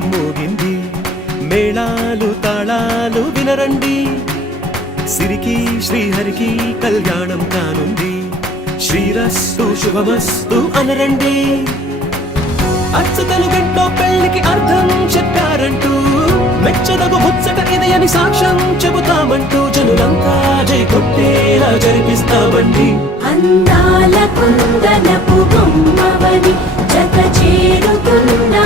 మేళం మోగింది, మేళాలు తాళాలు వినరండి, సిరికి శ్రీహరికి కళ్యాణం కానుంది, శ్రీరస్తు శుభమస్తు అనరండి. అచ్చతలు గంటో పెళ్లికి అర్థం చెప్పారంటూ, మెచ్చదగు ముచ్చట ఇది అని సాక్ష్యం చెబుతామంటూ, జనులంతా జై కొట్టేలా జరిపిస్తామండి. అందాల కుందనపు బొమ్మవని జత చేరుకున్నా